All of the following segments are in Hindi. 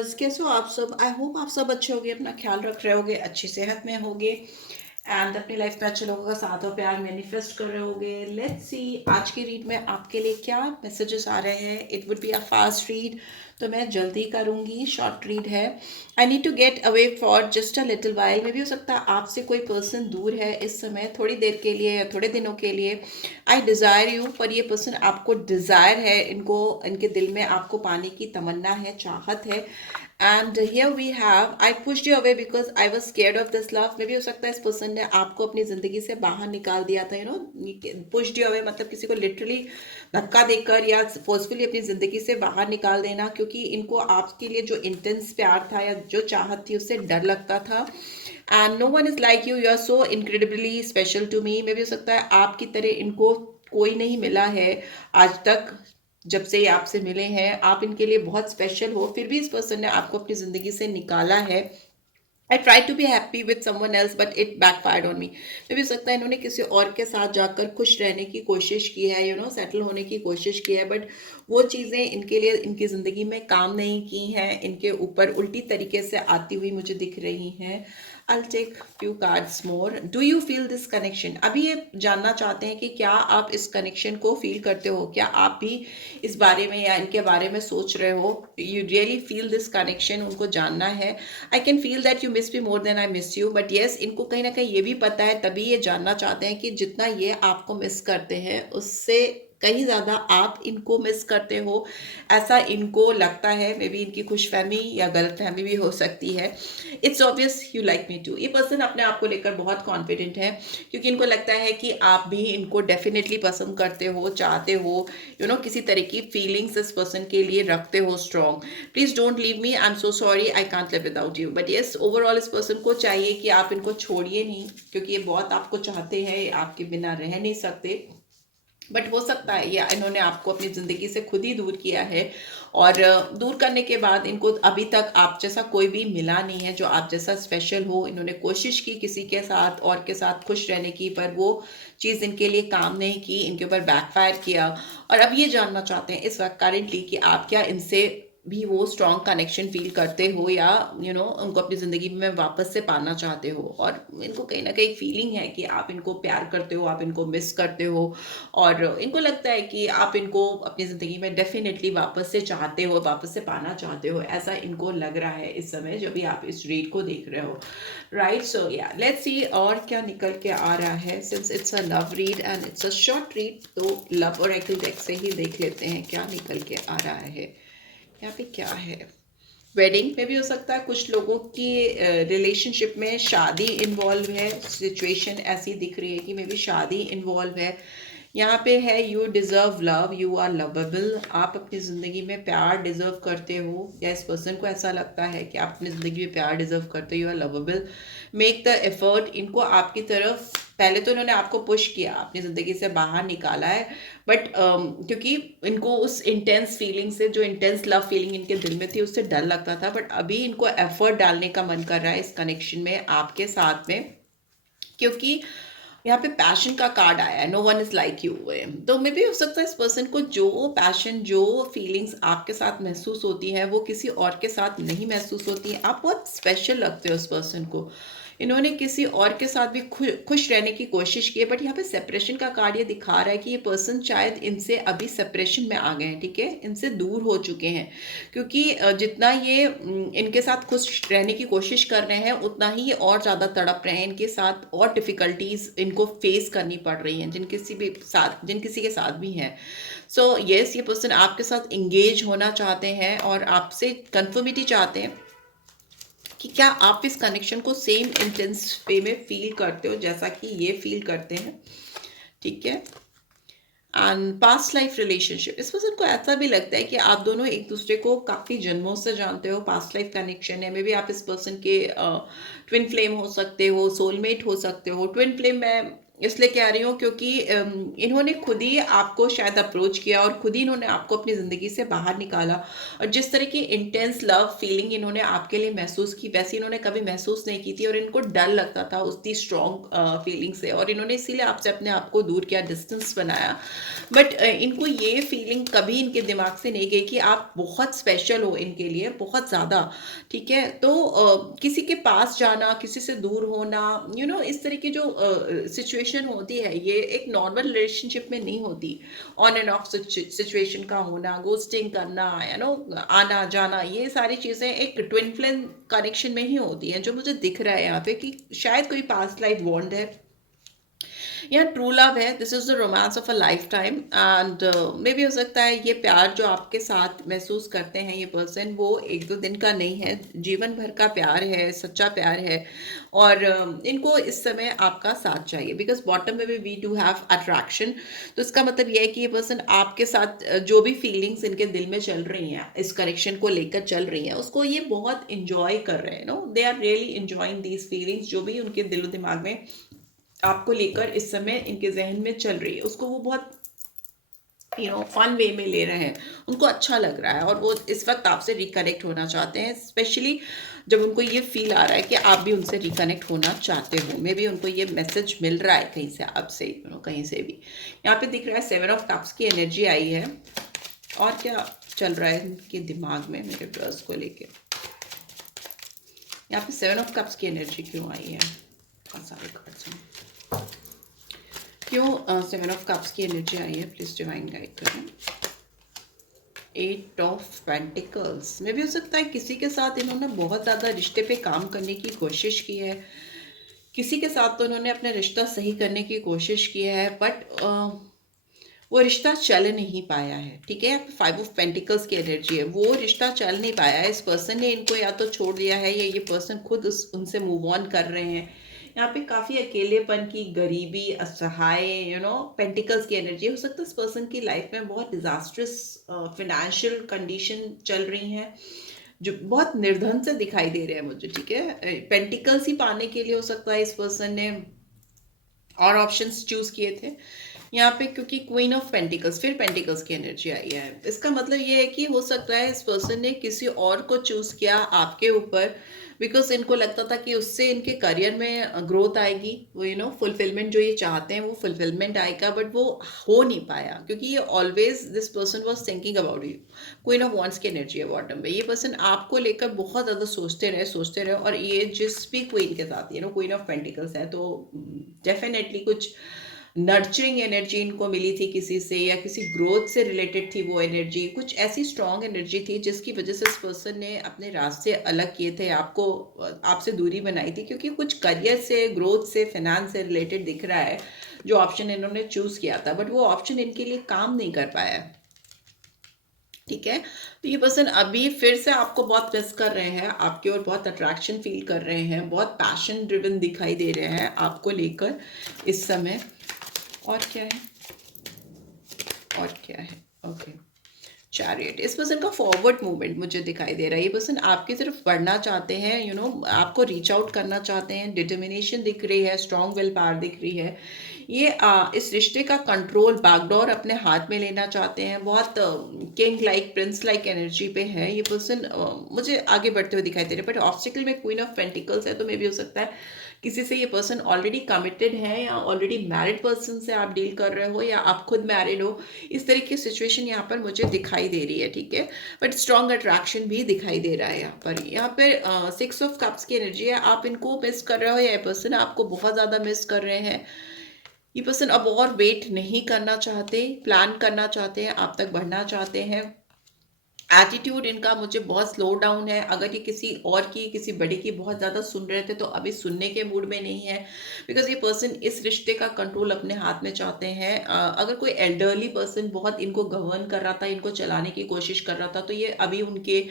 व्यूअर्स, कैसे हो आप सब? आई होप आप सब अच्छे होगे, अपना ख्याल रख रहे होगे, अच्छी सेहत में होगे एंड अपनी लाइफ में अच्छे लोगों का साथ और प्यार मैनिफेस्ट कर रहे होगे। लेट्स सी आज की रीड में आपके लिए क्या मैसेजेस आ रहे हैं। It would be a fast read, तो मैं जल्दी करूंगी। शॉर्ट रीड है। I need to get away for just a little while. मे भी हो सकता है आपसे कोई पर्सन दूर है इस समय, थोड़ी देर के लिए या थोड़े दिनों के लिए। आई डिज़ायर यू, पर ये पर्सन आपको डिज़ायर है, इनको इनके दिल में आपको पाने की तमन्ना है, चाहत है। And here we have I pushed you away because I was scared of this love. मे भी हो सकता है इस पर्सन ने आपको अपनी ज़िंदगी से बाहर निकाल दिया था। पुश्ड यू अवे मतलब किसी को लिटरली धक्का देकर या फोर्सफुली अपनी ज़िंदगी से बाहर निकाल देना, क्योंकि इनको आपके लिए जो इंटेंस प्यार था या जो चाहत थी उससे डर लगता था। And no one is like you, you are so incredibly special to me. मे भी हो सकता है आपकी तरह इनको कोई नहीं मिला है आज तक। जब से ये आपसे मिले हैं आप इनके लिए बहुत स्पेशल हो, फिर भी इस पर्सन ने आपको अपनी ज़िंदगी से निकाला है। I try to be happy with someone else but it backfired on me. मे भी हो सकता है इन्होंने किसी और के साथ जाकर खुश रहने की कोशिश की है, सेटल होने की कोशिश की है, बट वो चीज़ें इनके लिए इनकी ज़िंदगी में काम नहीं की हैं, इनके ऊपर उल्टी तरीके से आती हुई मुझे दिख रही हैं। I'll take few cards more. Do you feel this connection? अभी ये जानना चाहते हैं कि क्या आप इस कनेक्शन को फील करते हो, क्या आप भी इस बारे में या इनके बारे में सोच रहे हो। You really feel this connection, उनको जानना है। I can feel that you miss me more than I miss you, but yes इनको कहीं ना कहीं ये भी पता है, तभी ये जानना चाहते हैं कि जितना ये आपको मिस करते हैं उससे कहीं ज़्यादा आप इनको मिस करते हो, ऐसा इनको लगता है। मे बी इनकी खुशफहमी या गलतफहमी भी हो सकती है। It's obvious you like me too. ये पर्सन अपने आप को लेकर बहुत कॉन्फिडेंट है, क्योंकि इनको लगता है कि आप भी इनको डेफिनेटली पसंद करते हो, चाहते हो, किसी तरह की फीलिंग्स इस पर्सन के लिए रखते हो strong. Please don't leave me, I am so sorry, I can't live without you. But yes overall इस पर्सन को चाहिए कि आप इनको छोड़िए नहीं, क्योंकि ये बहुत आपको चाहते हैं, आपके बिना रह नहीं सकते। बट हो सकता है या इन्होंने आपको अपनी ज़िंदगी से खुद ही दूर किया है, और दूर करने के बाद इनको अभी तक आप जैसा कोई भी मिला नहीं है जो आप जैसा स्पेशल हो। इन्होंने कोशिश की किसी के साथ और के साथ खुश रहने की, पर वो चीज़ इनके लिए काम नहीं की, इनके ऊपर बैकफायर किया। और अब ये जानना चाहते हैं इस वक्त करेंटली कि आप क्या इनसे भी वो स्ट्रॉन्ग कनेक्शन फील करते हो, या उनको अपनी ज़िंदगी में वापस से पाना चाहते हो। और इनको कहीं ना कहीं फीलिंग है कि आप इनको प्यार करते हो, आप इनको मिस करते हो, और इनको लगता है कि आप इनको अपनी ज़िंदगी में डेफिनेटली वापस से चाहते हो, वापस से पाना चाहते हो। ऐसा इनको लग रहा है इस समय जब भी आप इस रीड को देख रहे हो। राइट, सो या लेट्स सी और क्या निकल के आ रहा है। Since it's a love read and it's a short read, तो लव ओरेकल डेक से ही देख लेते हैं क्या निकल के आ रहा है। यहाँ पे क्या है? वेडिंग में भी हो सकता है कुछ लोगों की रिलेशनशिप में शादी इन्वॉल्व है। सिचुएशन ऐसी दिख रही है कि मे बी शादी इन्वॉल्व है। यहाँ पे है you deserve love, you are lovable. आप अपनी ज़िंदगी में प्यार डिज़र्व करते हो, या इस पर्सन को ऐसा लगता है कि आप अपनी ज़िंदगी में प्यार डिज़र्व करते हो, you are lovable. Make the effort. इनको आपकी तरफ पहले तो इन्होंने आपको पुश किया, अपनी ज़िंदगी से बाहर निकाला है, बट क्योंकि इनको उस इंटेंस फीलिंग से, जो इंटेंस लव फीलिंग इनके दिल में थी, उससे डर लगता था। बट अभी इनको एफर्ट डालने का मन कर रहा है इस कनेक्शन में आपके साथ में, क्योंकि यहाँ पे पैशन का कार्ड आया है, no one is like you. तो मे भी हो सकता है इस पर्सन को जो पैशन, जो फीलिंग्स आपके साथ महसूस होती है वो किसी और के साथ नहीं महसूस होती है। आप बहुत स्पेशल लगते हो उस पर्सन को। इन्होंने किसी और के साथ भी खुश रहने की कोशिश की है, बट यहाँ पे सेपरेशन का कार्ड ये दिखा रहा है कि ये पर्सन शायद इनसे अभी सेपरेशन में आ गए हैं, ठीक है, इनसे दूर हो चुके हैं। क्योंकि जितना ये इनके साथ खुश रहने की कोशिश कर रहे हैं, उतना ही ये और ज़्यादा तड़प रहे हैं। इनके साथ और डिफ़िकल्टीज इनको फेस करनी पड़ रही हैं, जिन किसी के साथ भी हैं। सो येस, ये पर्सन आपके साथ इंगेज होना चाहते हैं और आपसे कंफर्मिटी चाहते हैं कि क्या आप इस कनेक्शन को सेम इंटेंस वे में फील करते हो जैसा कि ये फील करते हैं, ठीक है। एंड पास्ट लाइफ रिलेशनशिप, इस पर्सन को ऐसा भी लगता है कि आप दोनों एक दूसरे को काफ़ी जन्मों से जानते हो, पास्ट लाइफ कनेक्शन है। मे बी आप इस पर्सन के ट्विन फ्लेम हो सकते हो, सोलमेट हो सकते हो। ट्विन फ्लेम मैं इसलिए कह रही हूँ क्योंकि इन्होंने खुद ही आपको शायद अप्रोच किया और खुद ही इन्होंने आपको अपनी ज़िंदगी से बाहर निकाला, और जिस तरह की इंटेंस लव फीलिंग इन्होंने आपके लिए महसूस की वैसे इन्होंने कभी महसूस नहीं की थी, और इनको डर लगता था उतनी स्ट्रॉन्ग फीलिंग से, और इन्होंने इसीलिए आपसे अपने आप को दूर किया, डिस्टेंस बनाया। बट इनको ये फीलिंग कभी इनके दिमाग से नहीं गई कि आप बहुत स्पेशल हो इनके लिए, बहुत ज़्यादा। ठीक है, तो किसी के पास जाना, किसी से दूर होना, इस तरह की जो सिचुएशन होती है ये एक नॉर्मल रिलेशनशिप में नहीं होती। ऑन एंड ऑफ सिचुएशन का होना, गोस्टिंग करना, आना जाना, ये सारी चीज़ें एक ट्विन फ्लेम कनेक्शन में ही होती हैं, जो मुझे दिख रहा है यहाँ पे कि शायद कोई पास्ट लाइफ बॉन्ड है या ट्रू लव है। This is the romance of a life time, and मे भी हो सकता है ये प्यार जो आपके साथ महसूस करते हैं ये पर्सन, वो एक दो दिन का नहीं है, जीवन भर का प्यार है, सच्चा प्यार है। और इनको इस समय आपका साथ चाहिए, बिकॉज बॉटम में भी वी डू हैव अट्रैक्शन। तो इसका मतलब ये है कि ये पर्सन आपके साथ जो भी फीलिंग्स इनके दिल में चल रही हैं, इस कनेक्शन को लेकर चल रही हैं, उसको ये बहुत इंजॉय कर रहे हैं। They are really enjoying these feelings, जो भी उनके दिलो दिमाग में आपको लेकर इस समय इनके जहन में चल रही है, उसको वो बहुत फन वे में ले रहे हैं, उनको अच्छा लग रहा है, और वो इस वक्त आपसे रिकनेक्ट होना चाहते हैं, स्पेशली जब उनको ये फील आ रहा है कि आप भी उनसे रिकनेक्ट होना चाहते हो। मे बी उनको ये मैसेज मिल रहा है कहीं से, आपसे, कहीं से भी। यहाँ पे दिख रहा है 7 ऑफ कप्स की एनर्जी आई है। और क्या चल रहा है इनके दिमाग में मेरे ब्रस को लेके? यहाँ पे 7 ऑफ कप्स की एनर्जी क्यों आई है? बहुत सारे कार्ड्स हैं, क्यों 7 ऑफ कप्स की एनर्जी आई है? प्लीज डिवाइन गाइड करें। 8 ऑफ पेंटिकल्स में भी हो सकता है किसी के साथ इन्होंने बहुत ज़्यादा रिश्ते पे काम करने की कोशिश की है, किसी के साथ तो इन्होंने अपना रिश्ता सही करने की कोशिश की है, बट वो रिश्ता चल नहीं पाया है। ठीक है, 5 ऑफ पेंटिकल्स की एनर्जी है, वो रिश्ता चल नहीं पाया है। इस पर्सन ने इनको या तो छोड़ दिया है, या ये पर्सन खुद उनसे मूव ऑन कर रहे हैं। यहाँ पे काफ़ी अकेलेपन की, गरीबी, असहाय, पेंटिकल्स की एनर्जी हो सकता है इस पर्सन की लाइफ में बहुत डिजास्ट्रस फिनेंशियल कंडीशन चल रही हैं, जो बहुत निर्धन से दिखाई दे रहे हैं मुझे। ठीक है, पेंटिकल्स ही पाने के लिए हो सकता है इस पर्सन ने और ऑप्शंस चूज किए थे यहाँ पे, क्योंकि क्वीन ऑफ पेंटिकल्स, फिर पेंटिकल्स की एनर्जी आई है। इसका मतलब ये है कि हो सकता है इस पर्सन ने किसी और को चूज किया आपके ऊपर, बिकॉज इनको लगता था कि उससे इनके करियर में ग्रोथ आएगी, वो फुलफिलमेंट जो ये चाहते हैं वो फुलफिलमेंट आएगा, बट वो हो नहीं पाया, क्योंकि ये always this person was thinking about you. Queen of wants की एनर्जी है बॉटम पे। ये पर्सन आपको लेकर बहुत ज़्यादा सोचते रहे, और ये जिस भी क्वीन के साथ क्वीन ऑफ पेंटिकल्स है, तो डेफिनेटली कुछ नर्चरिंग एनर्जी इनको मिली थी किसी से, या किसी ग्रोथ से रिलेटेड थी वो एनर्जी, कुछ ऐसी स्ट्रॉन्ग एनर्जी थी जिसकी वजह से इस पर्सन ने अपने रास्ते अलग किए थे, आपको आपसे दूरी बनाई थी, क्योंकि कुछ करियर से, ग्रोथ से, फाइनेंस से रिलेटेड दिख रहा है जो ऑप्शन इन्होंने चूज किया था, बट वो ऑप्शन इनके लिए काम नहीं कर पाया। ठीक है, तो ये पर्सन अभी फिर से आपको बहुत मिस कर रहे हैं, आपकी ओर बहुत अट्रैक्शन फील कर रहे हैं, बहुत पैशन ड्रिवन दिखाई दे रहे हैं आपको लेकर इस समय। और क्या है? और क्या है? Okay, chariot. इस पर्सन का फॉरवर्ड मूवमेंट मुझे दिखाई दे रहा है, ये पर्सन आपकी तरफ बढ़ना चाहते हैं, आपको रीच आउट करना चाहते हैं, डिटर्मिनेशन दिख रही है, स्ट्रॉन्ग विल पावर दिख रही है। ये इस रिश्ते का कंट्रोल, बैकडोर अपने हाथ में लेना चाहते हैं, बहुत king like, Prince like energy पे है ये पर्सन, मुझे आगे बढ़ते हुए दिखाई दे रहे हैं। बट ऑब्स्टिकल में क्वीन ऑफ पेंटिकल्स है, तो मे भी हो सकता है किसी से ये पर्सन ऑलरेडी कमिटेड है, या ऑलरेडी मैरिड पर्सन से आप डील कर रहे हो, या आप खुद मैरिड हो, इस तरह की सिचुएशन यहाँ पर मुझे दिखाई दे रही है। ठीक है, बट स्ट्रॉन्ग अट्रैक्शन भी दिखाई दे रहा है यहाँ पर 6 ऑफ कप्स की एनर्जी है, आप इनको मिस कर रहे हो, या ये पर्सन आपको बहुत ज़्यादा मिस कर रहे हैं। ये पर्सन अब और वेट नहीं करना चाहते, प्लान करना चाहते हैं, आप तक बढ़ना चाहते हैं। एटीट्यूड इनका मुझे बहुत स्लो डाउन है, अगर ये किसी और की, किसी बड़े की बहुत ज़्यादा सुन रहे थे, तो अभी सुनने के मूड में नहीं है, बिकॉज ये पर्सन इस रिश्ते का कंट्रोल अपने हाथ में चाहते हैं। अगर कोई एल्डरली पर्सन बहुत इनको गवर्न कर रहा था, इनको चलाने की कोशिश कर रहा था, तो ये अभी उनके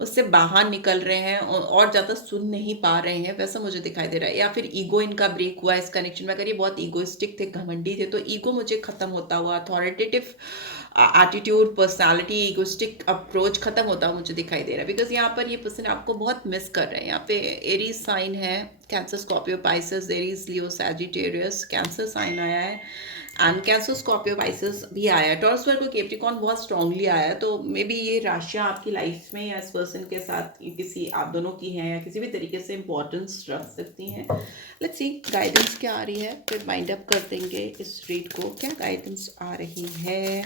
उससे बाहर निकल रहे हैं और ज़्यादा सुन नहीं पा रहे हैं, वैसा मुझे दिखाई दे रहा है। या फिर ईगो इनका ब्रेक हुआ इस कनेक्शन में, अगर ये बहुत ईगोइस्टिक थे, घमंडी थे, तो ईगो मुझे खत्म होता हुआ, authoritative attitude, personality, egoistic approach खत्म होता मुझे दिखाई दे रहा है, बिकॉज यहाँ पर ये पर्सन आपको बहुत मिस कर रहे हैं। यहाँ पे एरीज साइन है, कैंसर, स्कॉर्पियो, पाइसेस, एरीज, लियो, सैजिटेरियस, कैंसर साइन आया है, एंड कैंसर, स्कॉर्पियो, पाइसेस भी आया है। टॉरस, वर्गो, कैप्रिकॉर्न बहुत स्ट्रांगली आया है, तो मे बी ये राशियाँ आपकी लाइफ में या इस पर्सन के साथ किसी आप दोनों की हैं या किसी भी तरीके से इंपॉर्टेंस रख सकती हैं। लेट्स सी गाइडेंस क्या आ रही है, फिर माइंड अप कर देंगे इस रीड को। क्या गाइडेंस आ रही है?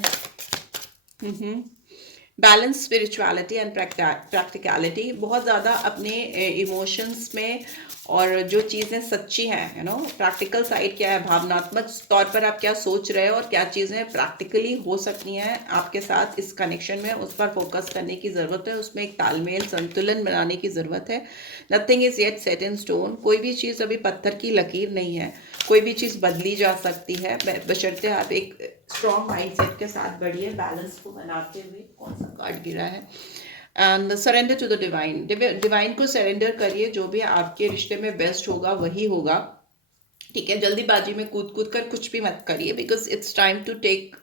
Balance, spirituality and practicality. बहुत ज़्यादा अपने इमोशंस में और जो चीज़ें सच्ची हैं, यू नो, प्रैक्टिकल साइड क्या है, भावनात्मक तौर पर आप क्या सोच रहे हो और क्या चीज़ें प्रैक्टिकली हो सकती हैं आपके साथ इस कनेक्शन में, उस पर फोकस करने की ज़रूरत है। उसमें एक तालमेल, संतुलन बनाने की ज़रूरत है। Nothing is yet set in stone. कोई भी चीज़ अभी पत्थर की लकीर नहीं है, कोई भी चीज़ बदली जा सकती है, बशर्ते आप एक स्ट्रॉन्ग माइंडसेट के साथ बढ़िए, बैलेंस को बनाते हुए। कौन सा कार्ड गिरा है? And surrender to the divine. Divine को सरेंडर करिए, जो भी आपके रिश्ते में बेस्ट होगा वही होगा, ठीक है। जल्दीबाजी में कूद कूद कर कुछ भी मत करिए, because it's time to take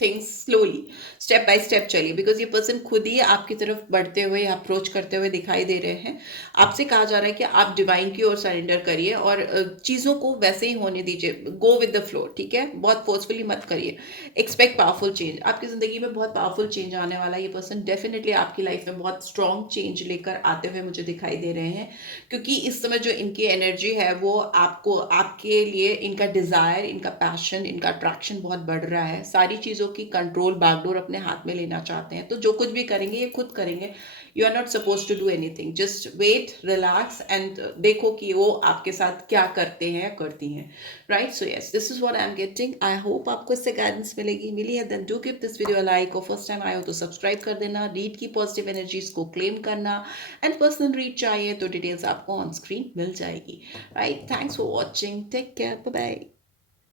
things slowly, step by step चलिए, बिकॉज ये पर्सन खुद ही आपकी तरफ बढ़ते हुए, अप्रोच करते हुए दिखाई दे रहे हैं। आपसे कहा जा रहा है कि आप डिवाइन की ओर सरेंडर करिए और चीज़ों को वैसे ही होने दीजिए, गो विद द फ्लो, ठीक है। बहुत फोर्सफुली मत करिए। Expect powerful change. आपकी ज़िंदगी में बहुत पावरफुल चेंज आने वाला है। ये पर्सन डेफिनेटली आपकी लाइफ में बहुत स्ट्रॉन्ग चेंज लेकर आते हुए मुझे दिखाई दे रहे हैं, क्योंकि इस समय जो इनकी एनर्जी है वो आपको, आपके लिए इनका डिज़ायर, इनका पैशन, इनका अट्रैक्शन बहुत बढ़ रहा है। सारी चीज़ों की कंट्रोल, बागडोर अपने हाथ में लेना चाहते हैं, तो जो कुछ भी करेंगे ये खुद करेंगे। You are not suppose to do anything, just wait, relax and देखो कि वो आपके साथ क्या करते हैं, करती हैं, right. So yes, this is what I am getting. I hope आपको इससे गाइडेंस मिलेगी। मिली है then do give this video like, और फर्स्ट टाइम आए हो तो सब्सक्राइब कर देना। रीड की पॉजिटिव एनर्जीज को क्लेम करना, एंड पर्सनल रीड चाहिए तो डिटेल्स आपको ऑन स्क्रीन मिल जाएगी, right. Thanks for watching, take care, bye bye.